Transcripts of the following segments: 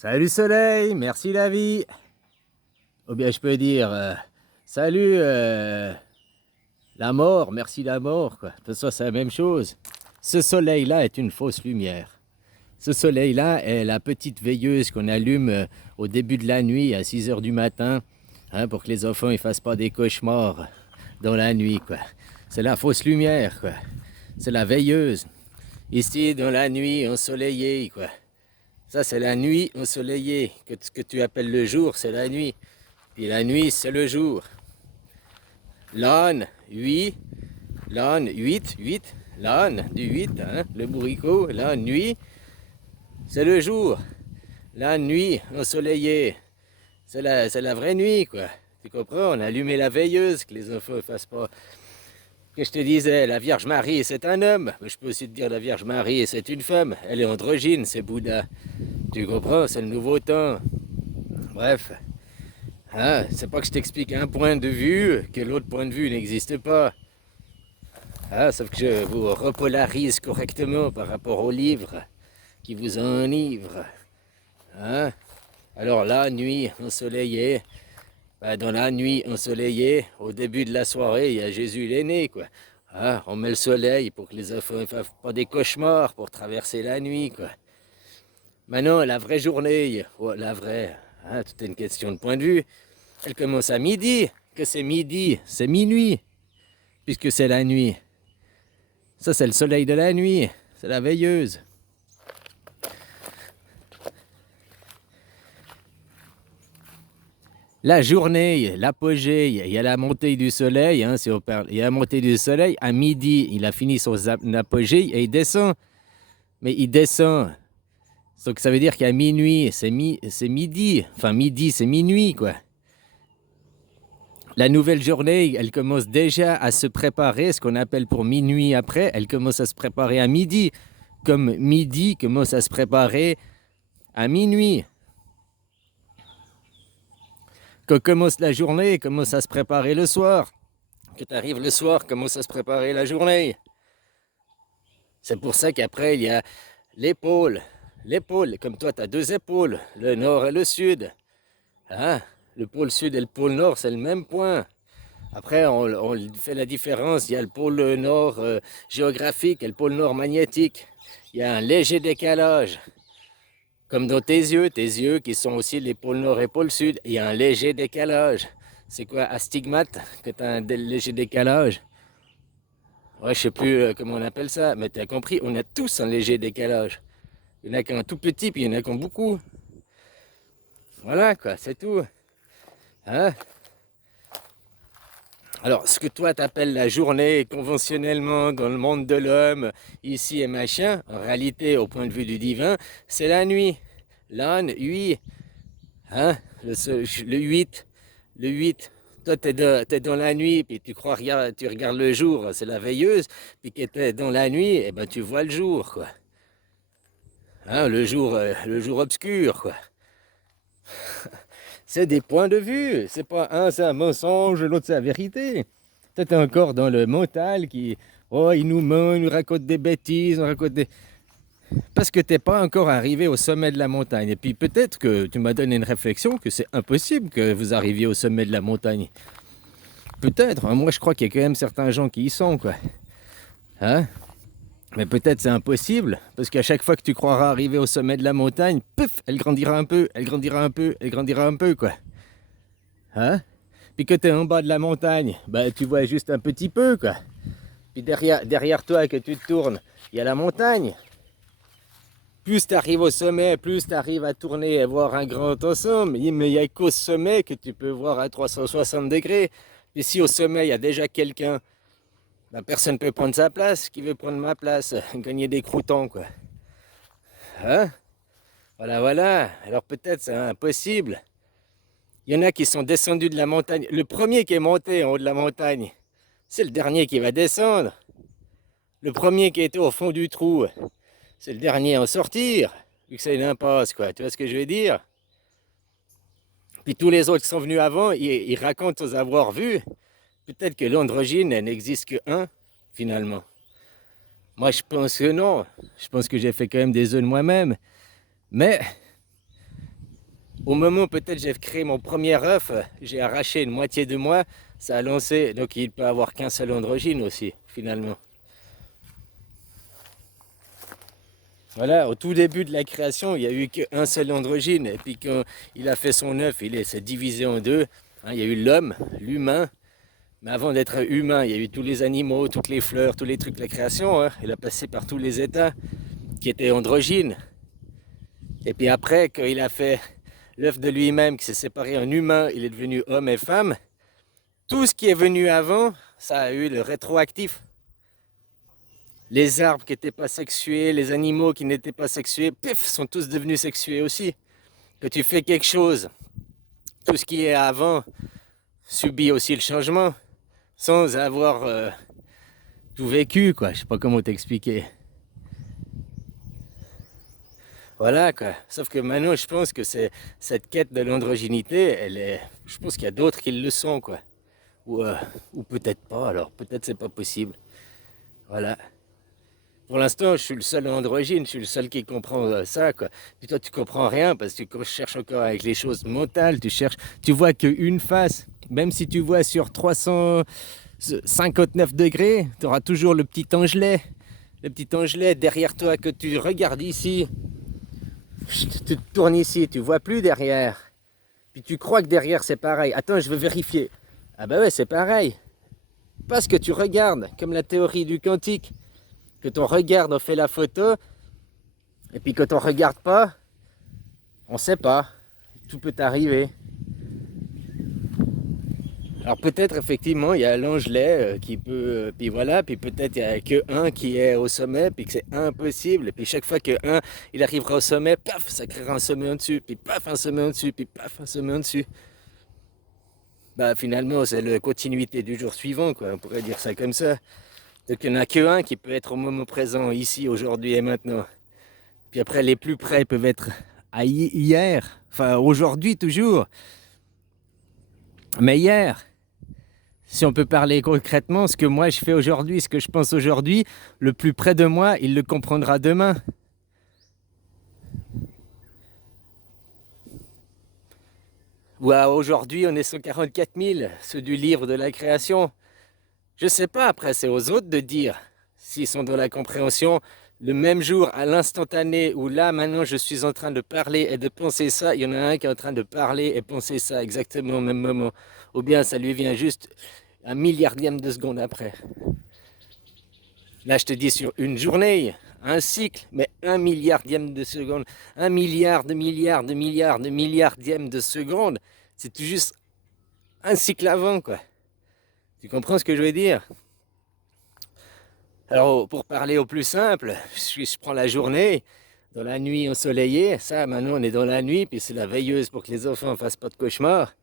Salut soleil, merci la vie. Ou bien je peux dire salut la mort, merci la mort quoi. De toute façon c'est la même chose. Ce soleil-là est une fausse lumière. Ce soleil-là est la petite veilleuse qu'on allume au début de la nuit à 6 heures du matin, hein, pour que les enfants ne fassent pas des cauchemars dans la nuit quoi. C'est la fausse lumière quoi. C'est la veilleuse. Ici dans la nuit ensoleillée quoi. Ça, c'est la nuit ensoleillée. Ce que tu appelles le jour, c'est la nuit. Puis la nuit, c'est le jour. L'âne, 8. L'âne, 8, 8. L'âne, du 8, hein, le bourricot. L'âne, nuit, c'est le jour. La nuit ensoleillée, c'est la vraie nuit, quoi. Tu comprends? On a allumé la veilleuse, que les enfants ne fassent pas. Que je te disais, la Vierge Marie, c'est un homme. Mais je peux aussi te dire, la Vierge Marie, c'est une femme. Elle est androgyne, c'est Bouddha. Tu comprends? C'est le nouveau temps. Bref. Hein, c'est pas que je t'explique un point de vue, que l'autre point de vue n'existe pas. Hein, sauf que je vous repolarise correctement par rapport au livre qui vous enivre. Hein? Alors la nuit ensoleillée, dans la nuit ensoleillée, au début de la soirée, il y a Jésus l'aîné, quoi. Hein, on met le soleil pour que les enfants ne fassent pas des cauchemars pour traverser la nuit, quoi. Maintenant, la vraie journée, oh, la vraie, hein, tout est une question de point de vue. Elle commence à midi. Que c'est midi, c'est minuit, puisque c'est la nuit. Ça, c'est le soleil de la nuit, c'est la veilleuse. La journée, l'apogée, il y a la montée du soleil, hein, si on parle, il y a la montée du soleil, à midi, il a fini son apogée et il descend. Mais il descend. Donc ça veut dire qu'à minuit, c'est midi. Enfin, midi, c'est minuit, quoi. La nouvelle journée, elle commence déjà à se préparer, ce qu'on appelle pour minuit après, elle commence à se préparer à midi, comme midi commence à se préparer à minuit. Quand commence la journée, commence à se préparer le soir. Quand arrive le soir, commence à se préparer la journée. C'est pour ça qu'après, il y a l'épaule. L'épaule, comme toi, tu as deux épaules, le nord et le sud. Hein? Le pôle sud et le pôle nord, c'est le même point. Après, on fait la différence. Il y a le pôle nord géographique et le pôle nord magnétique. Il y a un léger décalage. Comme dans tes yeux qui sont aussi les pôles nord et pôle sud, il y a un léger décalage. C'est quoi, astigmate, que tu as un léger décalage? Ouais, je sais plus comment on appelle ça, mais tu as compris, on a tous un léger décalage. Il y en a qui ont un tout petit, puis il y en a qui ont beaucoup. Voilà, quoi, c'est tout. Hein? Alors, ce que toi t'appelles la journée conventionnellement dans le monde de l'homme, ici et machin, en réalité, au point de vue du divin, c'est la nuit. L'âne, 8. Hein? Le 8. Le 8. Toi, t'es dans la nuit, puis tu regardes le jour, c'est la veilleuse. Puis que t'es dans la nuit, et ben, tu vois le jour, quoi. Hein, le jour obscur, quoi. C'est des points de vue. C'est pas un, c'est un mensonge, l'autre, c'est la vérité. Toi, t'es encore dans le mental qui, oh, il nous ment, il nous raconte des bêtises, on raconte des... Parce que t'es pas encore arrivé au sommet de la montagne. Et puis peut-être que tu m'as donné une réflexion que c'est impossible que vous arriviez au sommet de la montagne. Peut-être. Hein, moi, je crois qu'il y a quand même certains gens qui y sont, quoi. Hein? Mais peut-être c'est impossible, parce qu'à chaque fois que tu croiras arriver au sommet de la montagne, pouf, elle grandira un peu, elle grandira un peu, elle grandira un peu, quoi. Hein? Puis que tu es en bas de la montagne, bah, tu vois juste un petit peu, quoi. Puis derrière toi, que tu te tournes, il y a la montagne. Plus tu arrives au sommet, plus tu arrives à tourner et voir un grand ensemble. Mais il n'y a qu'au sommet que tu peux voir à 360 degrés. Et si au sommet, il y a déjà quelqu'un, bah, personne ne peut prendre sa place. Qui veut prendre ma place? Gagner des croutons, quoi. Hein? Voilà, voilà. Alors peut-être c'est impossible. Il y en a qui sont descendus de la montagne. Le premier qui est monté en haut de la montagne, c'est le dernier qui va descendre. Le premier qui était au fond du trou, c'est le dernier à en sortir. Vu que c'est une impasse, quoi. Tu vois ce que je veux dire? Puis tous les autres qui sont venus avant, ils racontent aux avoir vus. Peut-être que l'androgyne n'existe que un, finalement. Moi, je pense que non. Je pense que j'ai fait quand même des œufs de moi-même. Mais Au moment où peut-être j'ai créé mon premier œuf, j'ai arraché une moitié de moi, ça a lancé, donc il peut avoir qu'un seul androgyne aussi, finalement. Voilà, au tout début de la création, il n'y a eu qu'un seul androgyne, et puis quand il a fait son œuf, il s'est divisé en deux. Hein, il y a eu l'homme, l'humain, mais avant d'être humain, il y a eu tous les animaux, toutes les fleurs, tous les trucs de la création. Hein. Il a passé par tous les états qui étaient androgynes. Et puis après, quand il a fait l'œuf de lui-même, qui s'est séparé en humain, il est devenu homme et femme. Tout ce qui est venu avant, ça a eu le rétroactif. Les arbres qui n'étaient pas sexués, les animaux qui n'étaient pas sexués, pif, sont tous devenus sexués aussi. Que tu fais quelque chose, tout ce qui est avant subit aussi le changement, sans avoir tout vécu, quoi. Je sais pas comment t'expliquer. Voilà, quoi. Sauf que maintenant, je pense que cette quête de l'androgynité, je pense qu'il y a d'autres qui le sont, quoi. Ou peut-être pas, alors peut-être c'est pas possible. Voilà. Pour l'instant, je suis le seul androgyne, je suis le seul qui comprend ça, quoi. Puis toi, tu comprends rien parce que quand je cherche encore avec les choses mentales, tu vois qu'une face. Même si tu vois sur 359 degrés, tu auras toujours le petit angelet. Le petit angelet derrière toi que tu regardes ici. Tu te tournes ici, tu vois plus derrière. Puis tu crois que derrière c'est pareil. Attends, je veux vérifier. Ah bah ouais, c'est pareil. Parce que tu regardes, comme la théorie du quantique. Que ton regard on fait la photo, et puis quand on regarde pas, on sait pas. Tout peut arriver. Alors peut-être effectivement il y a l'angelet qui peut, puis voilà, puis peut-être il n'y a que un qui est au sommet, puis que c'est impossible, et puis chaque fois que un il arrivera au sommet, paf, ça créera un sommet en dessus, puis paf, un sommet en dessus, puis paf, un sommet en dessus. Bah finalement c'est la continuité du jour suivant, quoi, on pourrait dire ça comme ça. Donc il n'y en a qu'un qui peut être au moment présent, ici, aujourd'hui et maintenant. Puis après, les plus près peuvent être à hier, enfin aujourd'hui toujours. Mais hier, si on peut parler concrètement, ce que moi je fais aujourd'hui, ce que je pense aujourd'hui, le plus près de moi, il le comprendra demain. Ou aujourd'hui, on est 144 000, ceux du livre de la création. Je sais pas, après c'est aux autres de dire s'ils sont dans la compréhension. Le même jour, à l'instantané, où là maintenant je suis en train de parler et de penser ça, il y en a un qui est en train de parler et penser ça exactement au même moment. Ou bien ça lui vient juste un milliardième de seconde après. Là je te dis sur une journée, un cycle, mais un milliardième de seconde, un milliard de milliards de milliards de milliardièmes de seconde, c'est tout juste un cycle avant, quoi. Tu comprends ce que je veux dire? Alors, pour parler au plus simple, je prends la journée, dans la nuit ensoleillée, ça, maintenant on est dans la nuit, puis c'est la veilleuse pour que les enfants ne fassent pas de cauchemars.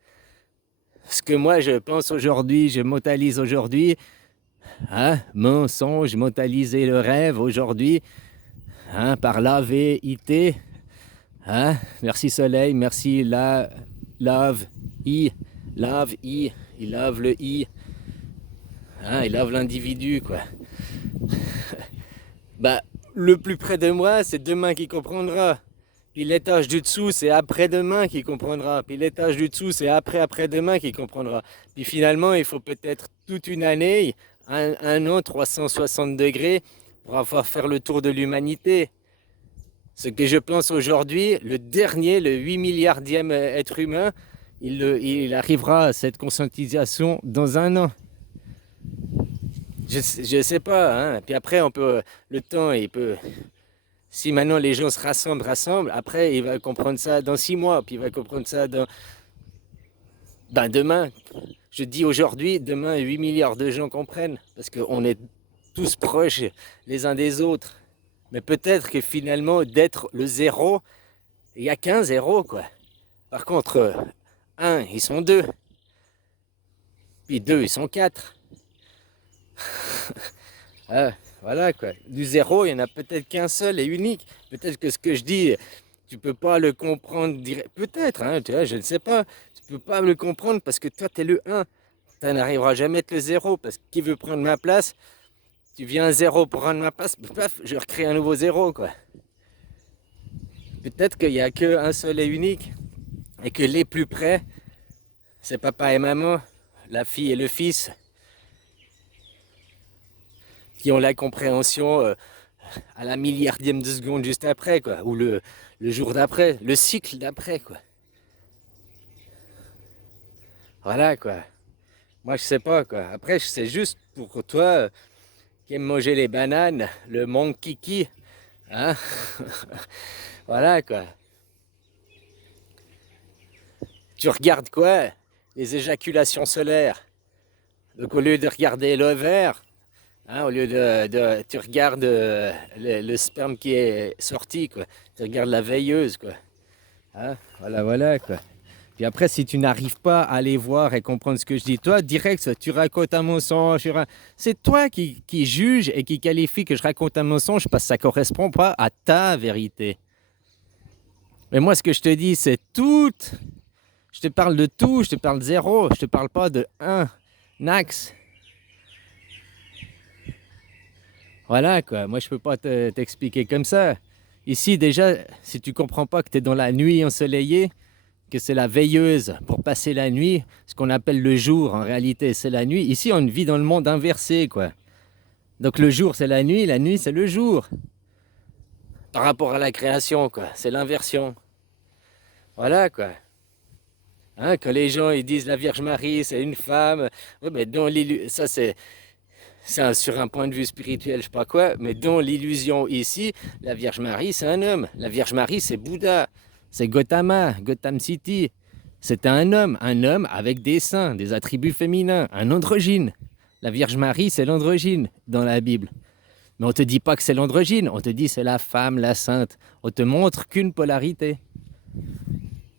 Ce que moi je pense aujourd'hui, je mentalise aujourd'hui, hein, mensonge, mentaliser le rêve aujourd'hui, hein, par l'AVIT, hein, merci soleil, merci lave, I, il lave le I, hein, il lave l'individu, quoi. Bah, le plus près de moi, c'est demain qui comprendra. Puis l'étage du dessous, c'est après-demain qui comprendra. Puis l'étage du dessous, c'est après-après-demain qui comprendra. Puis finalement, il faut peut-être toute une année, un an, 360 degrés, pour avoir faire le tour de l'humanité. Ce que je pense aujourd'hui, le dernier, le 8 milliardième être humain, il arrivera à cette conscientisation dans un an. Je sais pas, hein. Puis après, le temps, il peut. Si maintenant les gens se rassemblent, après il va comprendre ça dans 6 mois, puis il va comprendre ça demain. Je dis aujourd'hui, demain 8 milliards de gens comprennent, parce qu'on est tous proches les uns des autres. Mais peut-être que finalement, d'être le zéro, il n'y a qu'un zéro, quoi. Par contre, un, ils sont deux, puis deux, ils sont quatre. Ah, voilà quoi. Du zéro, il n'y en a peut-être qu'un seul et unique. Peut-être que ce que je dis, tu peux pas le comprendre direct. Peut-être, hein, tu vois, je ne sais pas. Tu peux pas le comprendre parce que toi, tu es le 1. Tu n'arriveras jamais à être le zéro parce que qui veut prendre ma place? Tu viens un zéro pour prendre ma place, paf, je recrée un nouveau zéro, quoi. Peut-être qu'il n'y a qu'un seul et unique. et que les plus près, c'est papa et maman, la fille et le fils, qui ont la compréhension à la milliardième de seconde juste après, quoi, ou le jour d'après, le cycle d'après, quoi. Voilà, quoi. Moi, je sais pas, quoi. Après, je sais juste pour toi qui aime manger les bananes, le mangue kiki, hein. Voilà, quoi. Tu regardes quoi? Les éjaculations solaires. Donc, au lieu de regarder le verre, hein, au lieu tu regardes le sperme qui est sorti, quoi. Tu regardes la veilleuse, quoi. Hein, voilà, voilà, quoi. Puis après, si tu n'arrives pas à aller voir et comprendre ce que je dis, toi, direct, tu racontes un mensonge. C'est toi qui juge et qui qualifie que je raconte un mensonge parce que ça ne correspond pas à ta vérité. Mais moi, ce que je te dis, c'est tout. Je te parle de tout, je te parle de zéro, je te parle pas de un axe. Voilà, quoi. Moi, je peux pas t'expliquer comme ça. Ici, déjà, si tu comprends pas que tu es dans la nuit ensoleillée, que c'est la veilleuse pour passer la nuit, ce qu'on appelle le jour, en réalité, c'est la nuit. Ici, on vit dans le monde inversé, quoi. Donc le jour, c'est la nuit, c'est le jour. Par rapport à la création, quoi. C'est l'inversion. Voilà, quoi. Hein, quand les gens ils disent la Vierge Marie, c'est une femme, ouais, mais ça c'est sur un point de vue spirituel, je sais pas quoi, mais dans l'illusion ici, la Vierge Marie, c'est un homme. La Vierge Marie, c'est Bouddha, c'est Gautama, Gotham City. C'était un homme avec des seins, des attributs féminins, un androgyne. La Vierge Marie, c'est l'androgyne dans la Bible. Mais on ne te dit pas que c'est l'androgyne, on te dit c'est la femme, la sainte. On te montre qu'une polarité.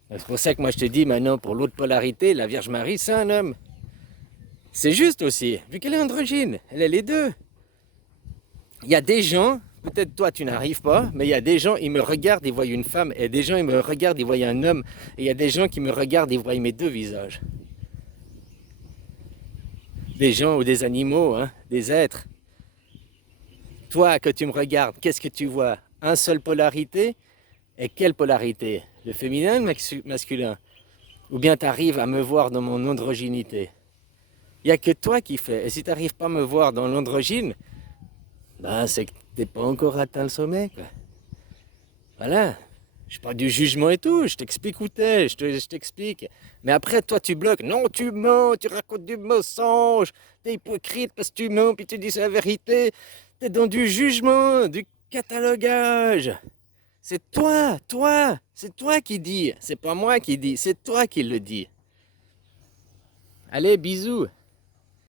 C'est pour ça que moi je te dis maintenant, pour l'autre polarité, la Vierge Marie, c'est un homme. C'est juste aussi, vu qu'elle est androgyne, elle est les deux. Il y a des gens, peut-être toi tu n'arrives pas, mais il y a des gens, ils me regardent, ils voient une femme, et des gens, ils me regardent, ils voient un homme, et il y a des gens qui me regardent, ils voient mes deux visages. Des gens ou des animaux, hein, des êtres. Toi, que tu me regardes, qu'est-ce que tu vois? Un seul polarité? Et quelle polarité? Le féminin ou le masculin? Ou bien tu arrives à me voir dans mon androgynité? Il n'y a que toi qui fais. Et si tu n'arrives pas à me voir dans l'androgyne, ben c'est que tu n'es pas encore atteint le sommet, quoi. Voilà. Je parle du jugement et tout, je t'explique où t'es, je t'explique. Mais après, toi, tu bloques. Non, tu mens, tu racontes du mensonge, t'es hypocrite parce que tu mens, puis tu dis c'est la vérité. T'es dans du jugement, du catalogage. C'est c'est toi qui dis. C'est pas moi qui dis, c'est toi qui le dis. Allez, bisous.